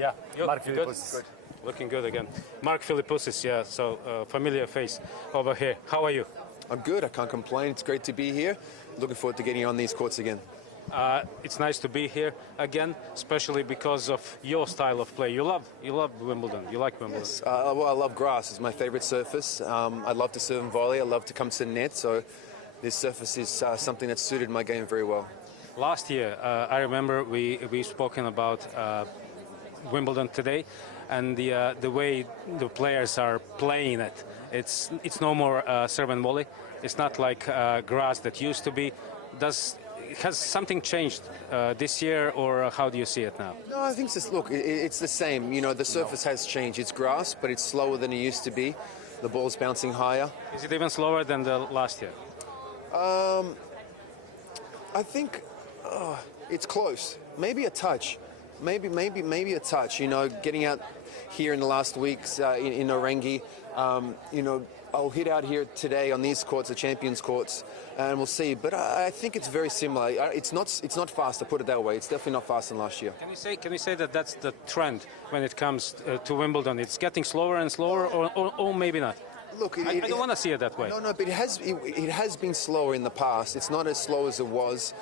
Yeah, Mark good. Filipusis. Good. Looking good again. Mark Filipusis, yeah, so familiar face over here. How are you? I'm good. I can't complain. It's great to be here. Looking forward to getting on these courts again. It's nice to be here again, especially because of your style of play. You love Wimbledon. You like Wimbledon. Yes. Well, I love grass. It's my favorite surface. I love to serve and volley. I love to come to the net. So this surface is something that suited my game very well. Last year, I remember we spoken about Wimbledon today, and the way the players are playing it. It's no more serve and volley. It's not like grass that used to be. Has something changed this year, or how do you see it now? No, I think it's the same. You know, the surface has changed. It's grass, but it's slower than it used to be. The ball's bouncing higher. Is it even slower than the last year? I think it's close. Maybe a touch. Maybe a touch. You know, getting out here in the last weeks in Orangi. You know, I'll hit out here today on these courts, the Champions courts, and we'll see. But I think it's very similar. It's not fast, to put it that way. It's definitely not faster than last year. Can you say that that's the trend when it comes to Wimbledon? It's getting slower and slower, or maybe not? Look, I don't want to see it that way. No, but it has been slower in the past. It's not as slow as it was.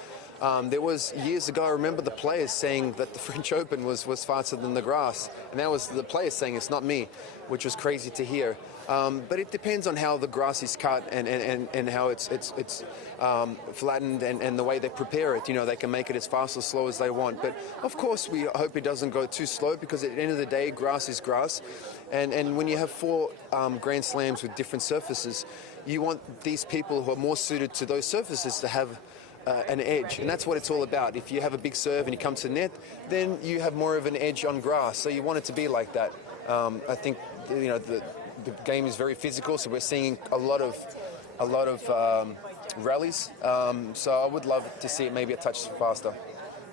There was years ago, I remember the players saying that the French Open was faster than the grass, and that was the players saying it's not me, which was crazy to hear. But it depends on how the grass is cut and how it's flattened and the way they prepare it. You know, they can make it as fast or slow as they want. But of course, we hope it doesn't go too slow, because at the end of the day, grass is grass. And when you have 4 Grand Slams with different surfaces, you want these people who are more suited to those surfaces to have an edge, and that's what it's all about. If you have a big serve and you come to the net, then you have more of an edge on grass. So you want it to be like that. I think the game is very physical, so we're seeing a lot of rallies. So I would love to see it maybe a touch faster.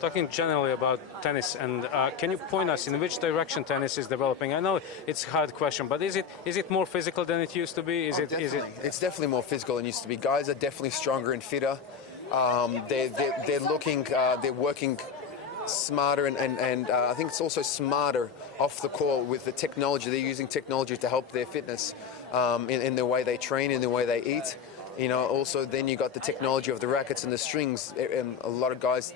Talking generally about tennis, and can you point us in which direction tennis is developing? I know it's a hard question, but is it more physical than it used to be? It's definitely more physical than it used to be. Guys are definitely stronger and fitter. They're working smarter, and I think it's also smarter off the court with the technology. They're using technology to help their fitness in the way they train, in the way they eat. You know, also then you got the technology of the rackets and the strings, and a lot of guys.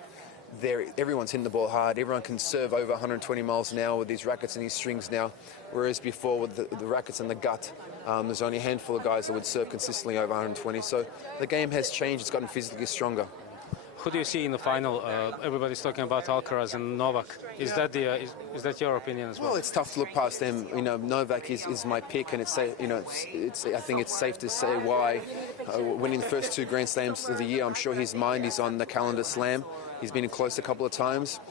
Everyone's hitting the ball hard. Everyone can serve over 120 miles an hour with these rackets and these strings now, whereas before with the rackets and the gut, there's only a handful of guys that would serve consistently over 120. So the game has changed. It's gotten physically stronger. Who do you see in the final? Everybody's talking about Alcaraz and Novak. Is that your opinion as well? Well, it's tough to look past them. You know, Novak is my pick, and I think it's safe to say why. Winning the first 2 Grand Slams of the year, I'm sure his mind is on the calendar slam. He's been in close a couple of times.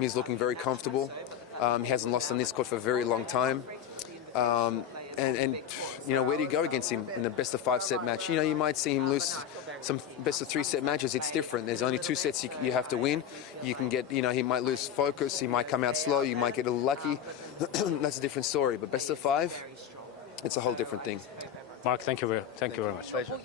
He's looking very comfortable. He hasn't lost on this court for a very long time. And you know, where do you go against him in a best of 5 set match? You know, you might see him lose some best of 3 set matches. It's different. There's only 2 sets you have to win. You can get, you know, he might lose focus. He might come out slow. You might get a little lucky. That's a different story. But best of 5, it's a whole different thing. Mark, thank you very much. Pleasure.